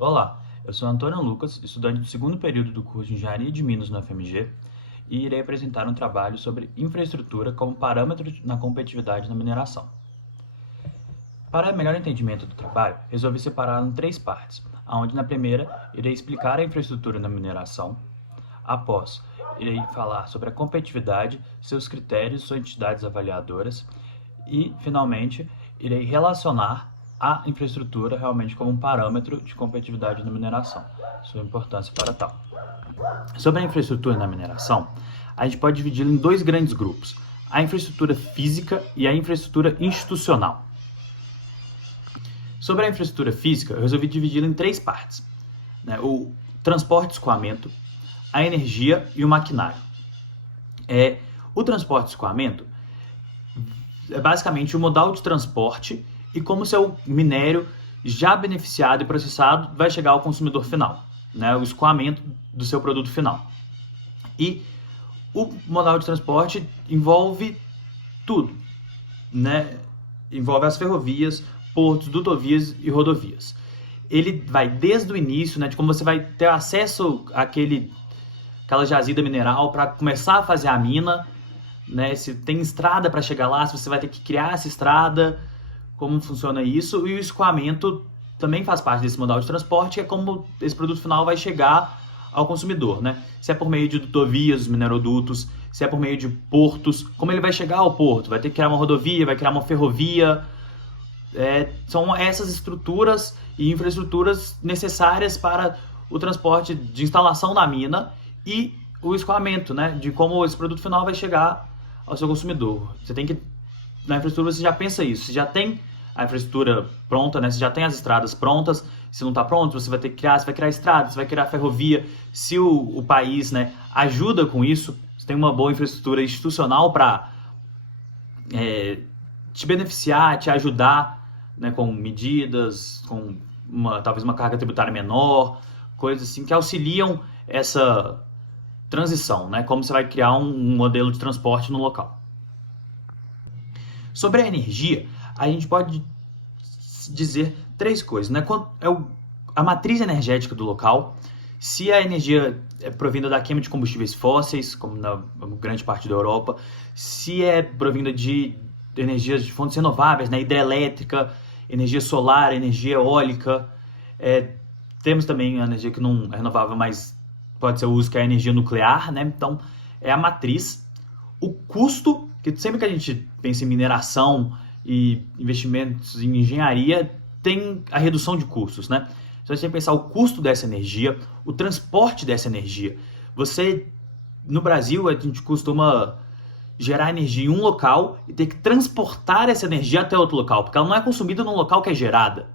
Olá, eu sou Antônio Lucas, estudante do segundo período do curso de Engenharia de Minas no FMG, e irei apresentar um trabalho sobre infraestrutura como parâmetro na competitividade na mineração. Para melhor entendimento do trabalho, resolvi separá-lo em três partes, onde na primeira irei explicar a infraestrutura na mineração, após irei falar sobre a competitividade, seus critérios, suas entidades avaliadoras e, finalmente, irei relacionar a infraestrutura realmente como um parâmetro de competitividade na mineração, sua importância para tal. Sobre a infraestrutura na mineração, a gente pode dividi-la em dois grandes grupos, a infraestrutura física e a infraestrutura institucional. Sobre a infraestrutura física, eu resolvi dividi-la em três partes, o transporte e escoamento, a energia e o maquinário. O transporte e escoamento é basicamente o modal de transporte e como seu minério já beneficiado e processado vai chegar ao consumidor final, o escoamento do seu produto final. E o modal de transporte envolve tudo, envolve as ferrovias, portos, dutovias e rodovias. Ele vai desde o início, de como você vai ter acesso àquela jazida mineral para começar a fazer a mina, se tem estrada para chegar lá, se você vai ter que criar essa estrada, como funciona isso, e o escoamento também faz parte desse modal de transporte, que é como esse produto final vai chegar ao consumidor, Se é por meio de dutovias, os minerodutos, se é por meio de portos, como ele vai chegar ao porto, vai ter que criar uma rodovia, vai criar uma ferrovia, são essas estruturas e infraestruturas necessárias para o transporte de instalação da mina e o escoamento, de como esse produto final vai chegar ao seu consumidor. Você tem que, na infraestrutura você já pensa isso, você já tem a infraestrutura pronta, você já tem as estradas prontas, se não está pronto você vai ter que criar, você vai criar estradas, você vai criar ferrovia, se o país ajuda com isso, você tem uma boa infraestrutura institucional para te beneficiar, te ajudar, com medidas, com talvez uma carga tributária menor, coisas assim que auxiliam essa transição, como você vai criar um modelo de transporte no local. Sobre a energia, a gente pode dizer três coisas, a matriz energética do local, se a energia é provinda da queima de combustíveis fósseis, como na grande parte da Europa, se é provinda de energias de fontes renováveis, hidrelétrica, energia solar, energia eólica, temos também a energia que não é renovável, mas pode ser o uso que é a energia nuclear, Então, é a matriz. O custo, que sempre que a gente pensa em mineração e investimentos em engenharia, tem a redução de custos, Então, a gente tem que pensar o custo dessa energia, o transporte dessa energia. No Brasil, a gente costuma gerar energia em um local e ter que transportar essa energia até outro local, porque ela não é consumida num local que é gerada,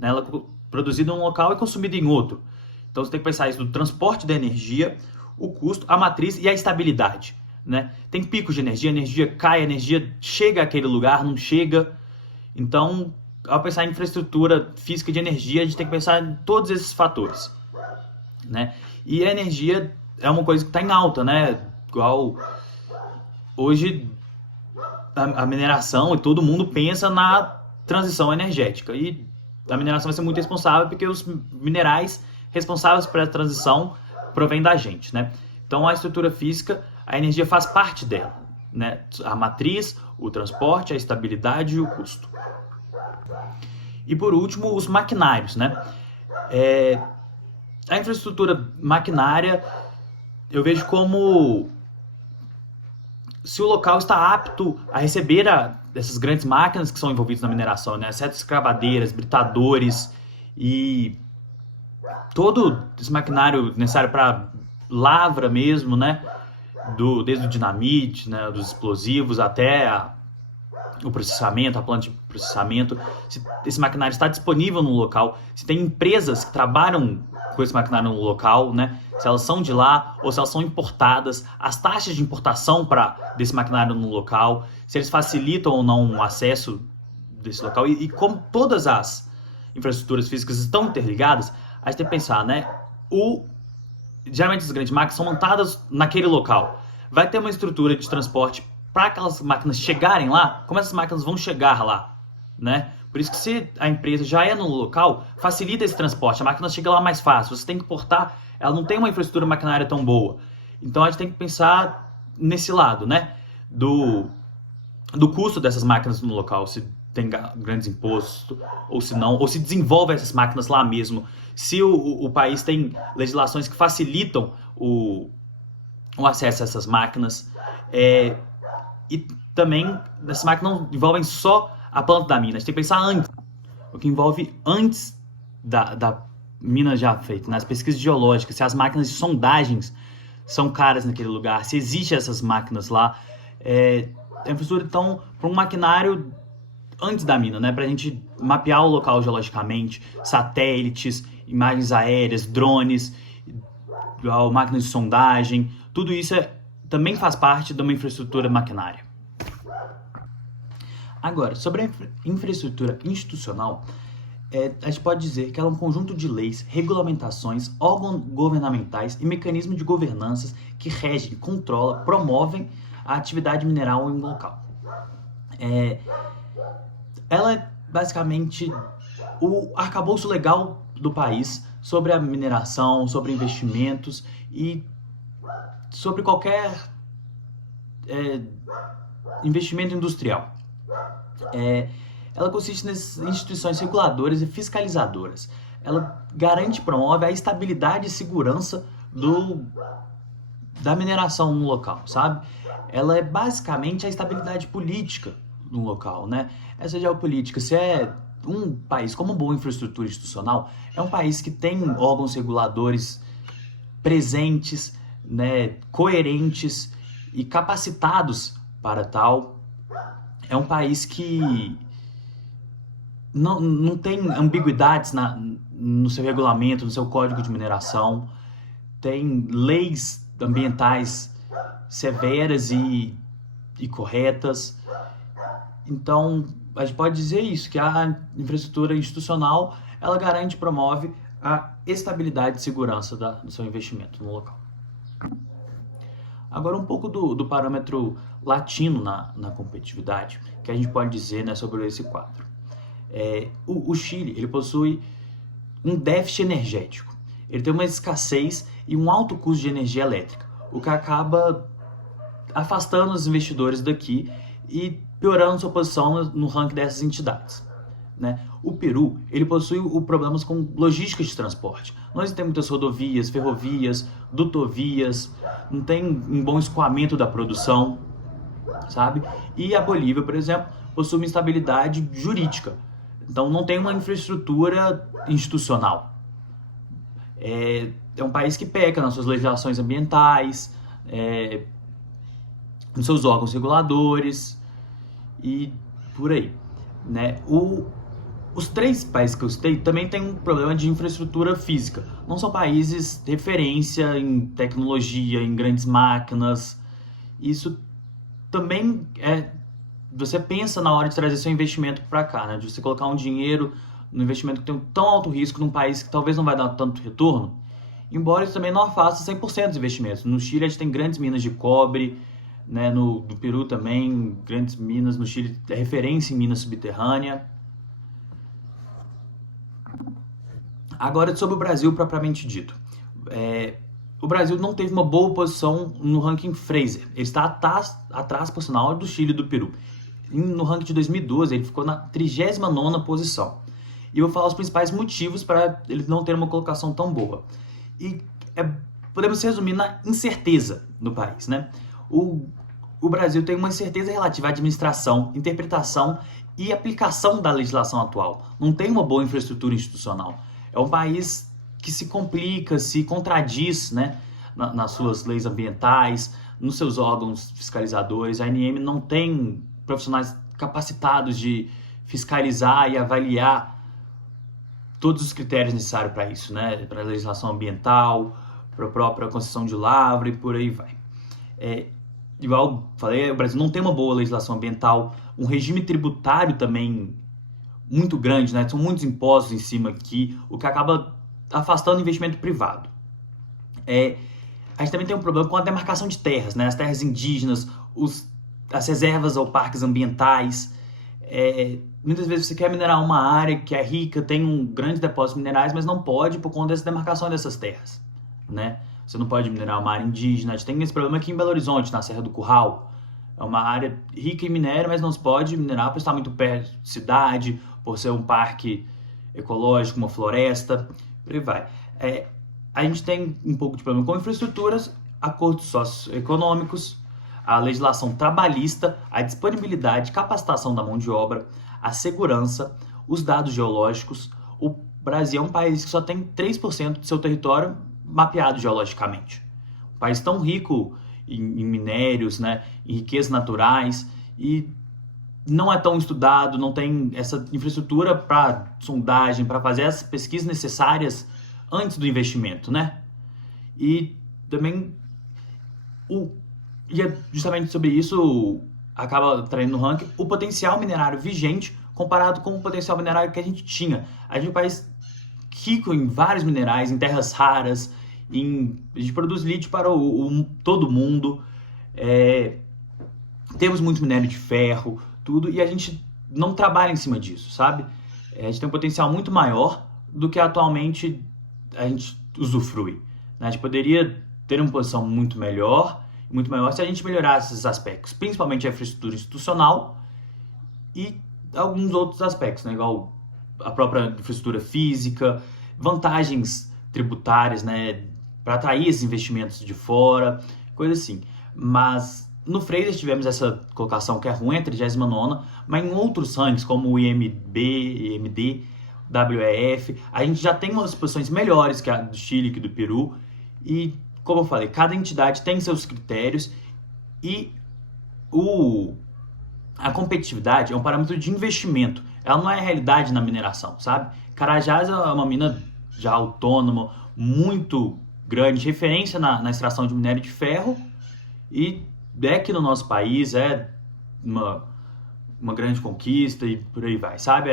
Ela é produzida em um local e consumida em outro. Então você tem que pensar isso do transporte da energia, o custo, a matriz e a estabilidade, Tem picos de energia, a energia cai, a energia chega àquele lugar, não chega. Então, ao pensar em infraestrutura física de energia, a gente tem que pensar em todos esses fatores, E a energia é uma coisa que está em alta, Igual hoje a mineração e todo mundo pensa na transição energética. E a mineração vai ser muito responsável porque os minerais responsáveis pela transição provêm da gente, Então a estrutura física, a energia faz parte dela, A matriz, o transporte, a estabilidade e o custo. E por último, os maquinários, A infraestrutura maquinária eu vejo como se o local está apto a receber essas grandes máquinas que são envolvidas na mineração, Setas escavadeiras, britadores e todo esse maquinário necessário para lavra mesmo, desde o dinamite, dos explosivos até o processamento, a planta de processamento. Se esse maquinário está disponível no local, se tem empresas que trabalham com esse maquinário no local, se elas são de lá ou se elas são importadas, as taxas de importação desse maquinário no local, se eles facilitam ou não o acesso desse local e como todas as infraestruturas físicas estão interligadas, a gente tem que pensar, geralmente as grandes máquinas são montadas naquele local. Vai ter uma estrutura de transporte para aquelas máquinas chegarem lá. Como essas máquinas vão chegar lá, Por isso que se a empresa já é no local, facilita esse transporte, a máquina chega lá mais fácil, você tem que importar, ela não tem uma infraestrutura maquinária tão boa. Então a gente tem que pensar nesse lado, né? Do custo dessas máquinas no local, se tem grandes impostos, ou se não, ou se desenvolve essas máquinas lá mesmo. Se o país tem legislações que facilitam o acesso a essas máquinas. E também, essas máquinas não envolvem só a planta da mina, a gente tem que pensar antes. O que envolve antes da mina já feita, nas pesquisas geológicas, se as máquinas de sondagens são caras naquele lugar, se existem essas máquinas lá. A infraestrutura, então, para um maquinário antes da mina, né? Para a gente mapear o local geologicamente, satélites, imagens aéreas, drones, máquinas de sondagem, tudo isso também faz parte de uma infraestrutura maquinária. Agora, sobre a infraestrutura institucional, a gente pode dizer que ela é um conjunto de leis, regulamentações, órgãos governamentais e mecanismos de governança que regem, controlam, promovem a atividade mineral em um local. Ela é basicamente o arcabouço legal do país sobre a mineração, sobre investimentos e sobre qualquer investimento industrial. Ela consiste nas instituições reguladoras e fiscalizadoras. Ela garante e promove a estabilidade e segurança da mineração no local, sabe? Ela é basicamente a estabilidade política no local, né? Essa geopolítica, se é um país com uma boa infraestrutura institucional, é um país que tem órgãos reguladores presentes, né, coerentes e capacitados para tal. É um país que não tem ambiguidades no seu regulamento, no seu código de mineração, tem leis ambientais severas e corretas. Então, a gente pode dizer isso, que a infraestrutura institucional, ela garante e promove a estabilidade e segurança do seu investimento no local. Agora, um pouco do parâmetro latino na competitividade, que a gente pode dizer, né, sobre esse quadro. O Chile, ele possui um déficit energético, ele tem uma escassez e um alto custo de energia elétrica, o que acaba afastando os investidores daqui e piorando sua posição no ranking dessas entidades, né? O Peru, ele possui problemas com logística de transporte. Nós temos muitas rodovias, ferrovias, dutovias, não tem um bom escoamento da produção, sabe? E a Bolívia, por exemplo, possui uma instabilidade jurídica. Então não tem uma infraestrutura institucional. É um país que peca nas suas legislações ambientais, nos seus órgãos reguladores e por aí, né? Os três países que eu citei também têm um problema de infraestrutura física. Não são países de referência em tecnologia, em grandes máquinas. Isso também você pensa na hora de trazer seu investimento para cá, né? De você colocar um dinheiro no investimento que tem um tão alto risco num país que talvez não vai dar tanto retorno, embora isso também não afasta 100% dos investimentos. No Chile a gente tem grandes minas de cobre, né? No Peru também, grandes minas. No Chile é referência em minas subterrânea. Agora, sobre o Brasil propriamente dito. O Brasil não teve uma boa posição no ranking Fraser. Ele está atrás, por sinal, do Chile e do Peru. No ranking de 2012, ele ficou na 39ª posição. E eu vou falar os principais motivos para ele não ter uma colocação tão boa. E podemos resumir na incerteza no país, né? O Brasil tem uma incerteza relativa à administração, interpretação e aplicação da legislação atual. Não tem uma boa infraestrutura institucional. É um país que se complica, se contradiz, né, nas suas leis ambientais, nos seus órgãos fiscalizadores. A ANM não tem profissionais capacitados de fiscalizar e avaliar todos os critérios necessários para isso, né? Para a legislação ambiental, para a própria concessão de lavra e por aí vai. Igual falei, o Brasil não tem uma boa legislação ambiental, um regime tributário também muito grande, né? São muitos impostos em cima aqui, o que acaba afastando o investimento privado. A gente também tem um problema com a demarcação de terras, né? As terras indígenas, as reservas ou parques ambientais. muitas vezes você quer minerar uma área que é rica, tem um grande depósito de minerais, mas não pode por conta dessa demarcação dessas terras, né? Você não pode minerar uma área indígena. A gente tem esse problema aqui em Belo Horizonte, na Serra do Curral. É uma área rica em minério, mas não se pode minerar por estar muito perto de cidade, por ser um parque ecológico, uma floresta, por aí vai. A gente tem um pouco de problema com infraestruturas, acordos socioeconômicos, a legislação trabalhista, a disponibilidade e capacitação da mão de obra, a segurança, os dados geológicos. O Brasil é um país que só tem 3% do seu território mapeado geologicamente. Um país tão rico em minérios, né, em riquezas naturais, e não é tão estudado, não tem essa infraestrutura para sondagem, para fazer as pesquisas necessárias antes do investimento, né? E também e é justamente sobre isso acaba traindo no ranking o potencial minerário vigente comparado com o potencial minerário que a gente tinha. A gente é um país rico em vários minerais, em terras raras, a gente produz lítio para todo mundo, temos muito minério de ferro, tudo, e a gente não trabalha em cima disso, sabe? A gente tem um potencial muito maior do que atualmente a gente usufrui, né? A gente poderia ter uma posição muito maior se a gente melhorasse esses aspectos, principalmente a infraestrutura institucional e alguns outros aspectos, né? Igual a própria infraestrutura física, vantagens tributárias, né? Para atrair esses investimentos de fora, coisa assim. Mas no Fraser tivemos essa colocação que é ruim, a 39ª, mas em outros rankings, como o IMB, IMD, WEF, a gente já tem umas posições melhores que a do Chile e do Peru. E, como eu falei, cada entidade tem seus critérios e a competitividade é um parâmetro de investimento. Ela não é a realidade na mineração, sabe? Carajás é uma mina já autônoma, muito grande, referência na extração de minério de ferro, e que no nosso país é uma grande conquista e por aí vai, sabe?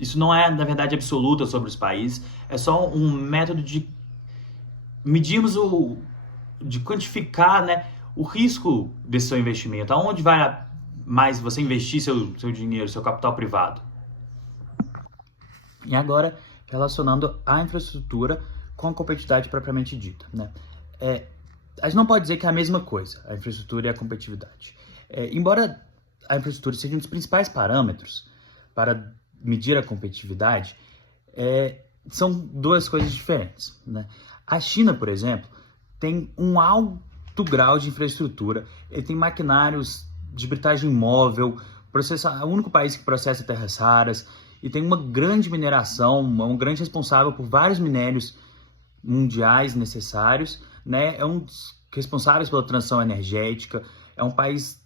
Isso não é, na verdade, absoluta sobre os países, é só um método de medirmos de quantificar, né, o risco desse seu investimento, aonde vai mais você investir seu dinheiro, seu capital privado. E agora, relacionando a infraestrutura com a competitividade propriamente dita, né? A gente não pode dizer que é a mesma coisa, a infraestrutura e a competitividade. Embora a infraestrutura seja um dos principais parâmetros para medir a competitividade, são duas coisas diferentes, né? A China, por exemplo, tem um alto grau de infraestrutura, ele tem maquinários de britagem móvel, é o único país que processa terras raras, e tem uma grande mineração, um grande responsável por vários minérios mundiais necessários, né? É um dos responsáveis pela transição energética, é um país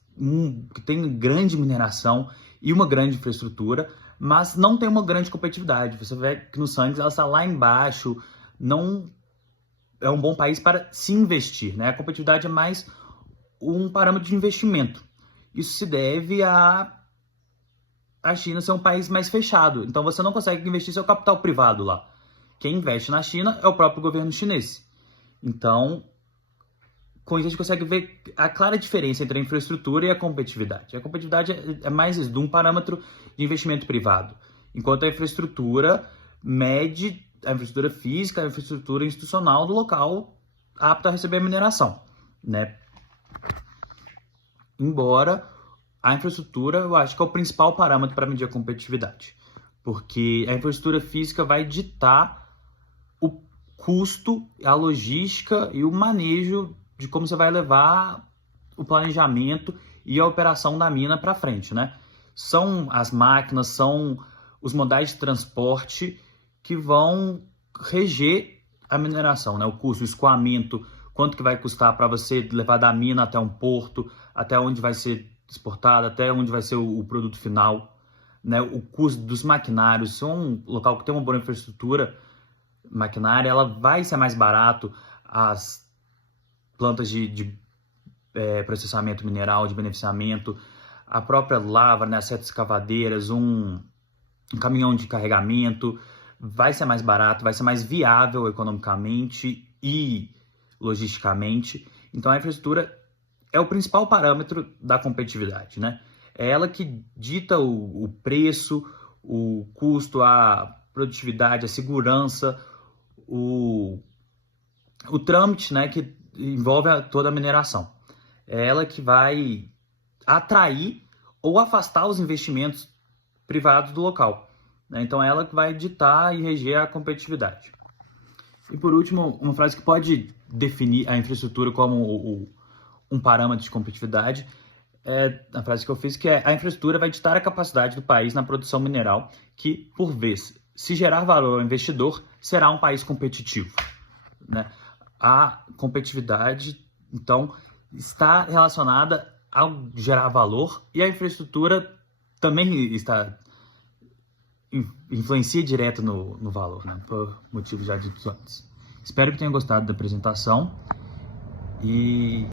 que tem grande mineração e uma grande infraestrutura, mas não tem uma grande competitividade. Você vê que no Sangues ela está lá embaixo, não é um bom país para se investir, né? A competitividade é mais um parâmetro de investimento. Isso se deve a China ser um país mais fechado, então você não consegue investir seu capital privado lá. Quem investe na China é o próprio governo chinês. Então, com isso a gente consegue ver a clara diferença entre a infraestrutura e a competitividade. A competitividade é mais isso, de um parâmetro de investimento privado, enquanto a infraestrutura mede a infraestrutura física, a infraestrutura institucional do local apto a receber a mineração, né? Embora a infraestrutura, eu acho que é o principal parâmetro para medir a competitividade, porque a infraestrutura física vai ditar o custo, a logística e o manejo de como você vai levar o planejamento e a operação da mina para frente, né? São as máquinas, são os modais de transporte que vão reger a mineração, né? O custo, o escoamento, quanto que vai custar para você levar da mina até um porto, até onde vai ser exportado, até onde vai ser o produto final, né? O custo dos maquinários. Se é um local que tem uma boa infraestrutura maquinária, ela vai ser mais barato. As plantas de processamento mineral, de beneficiamento, a própria lavra, né? As setas escavadeiras, um caminhão de carregamento, vai ser mais barato, vai ser mais viável economicamente e logisticamente. Então a infraestrutura é o principal parâmetro da competitividade, né? É ela que dita o preço, o custo, a produtividade, a segurança, o trâmite, né, que envolve toda a mineração. É ela que vai atrair ou afastar os investimentos privados do local, né? Então é ela que vai ditar e reger a competitividade. E por último, uma frase que pode definir a infraestrutura como um parâmetro de competitividade é a frase que eu fiz, que é: a infraestrutura vai ditar a capacidade do país na produção mineral, que, por vez, se gerar valor ao investidor, será um país competitivo, né? A competitividade, então, está relacionada ao gerar valor, e a infraestrutura também influencia direto no valor, né? Por motivos já ditos antes. Espero que tenham gostado da apresentação e